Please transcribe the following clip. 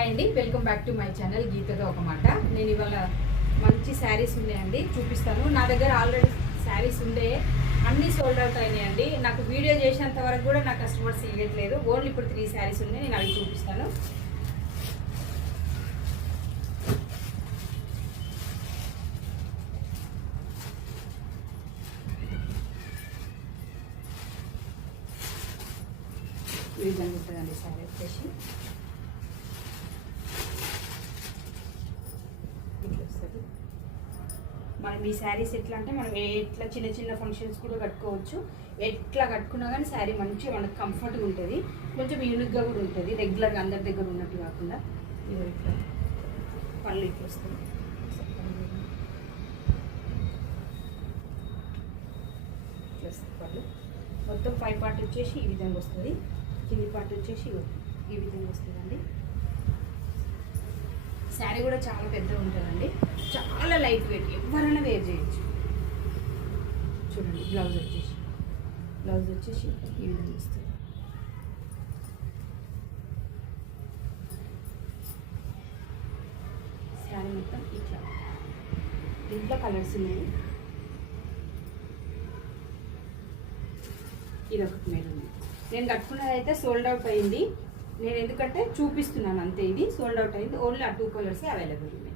Hi అండి, welcome back to my channel గీతతో ఒక మాట. నేను ఇవాళ మంచి శారీస్ ఉన్నాయండి, చూపిస్తాను. నా దగ్గర ఆల్రెడీ శారీస్ ఉండే అన్నీ సోల్డ్ అవుట్ అయినాయండి. నాకు వీడియో చేసేంత వరకు కూడా నా కస్టమర్స్ ఇవ్వట్లేదు. ఓన్లీ ఇప్పుడు 3 శారీస్ ఉన్నాయి, నేను అవి చూపిస్తాను. ఈ విధంగా ఉంటుందండి శారీ వచ్చేసి. మనం ఈ శారీస్ ఎట్లా అంటే మనం ఎట్లా చిన్న చిన్న ఫంక్షన్స్ కూడా కట్టుకోవచ్చు. ఎట్లా కట్టుకున్నా కానీ శారీ మంచిగా మనకు కంఫర్ట్గా ఉంటుంది, కొంచెం యూనిక్గా కూడా ఉంటుంది. రెగ్యులర్గా అందరి దగ్గర ఉన్నట్టు కాకుండా ఇట్లా పళ్ళు ఇట్లా వస్తుంది. పళ్ళు మొత్తం 5 పార్ట్ వచ్చేసి ఈ విధంగా వస్తుంది, కింది పార్ట్ వచ్చేసి ఈ విధంగా వస్తుందండి. శారీ కూడా చాలా పెద్దగా ఉంటుందండి, చాలా లైట్ వెయిట్, ఎవరైనా వేర్ చేయొచ్చు. చూడండి, బ్లౌజ్ వచ్చేసి ఈ విధంగా వస్తుంది. శారీ మొత్తం ఇట్లా, దీంట్లో కలర్స్ ఉన్నాయి. ఇది ఒకటి మెరూన్, నేను కట్టుకున్నది అయితే సోల్డ్ అవుట్ అయింది. నేను ఎందుకంటే చూపిస్తున్నాను అంతే, ఇది సోల్డ్ అవుట్ అయింది. ఓన్లీ ఆ 2 కలర్సే అవైలబుల్ ఉన్నాయి.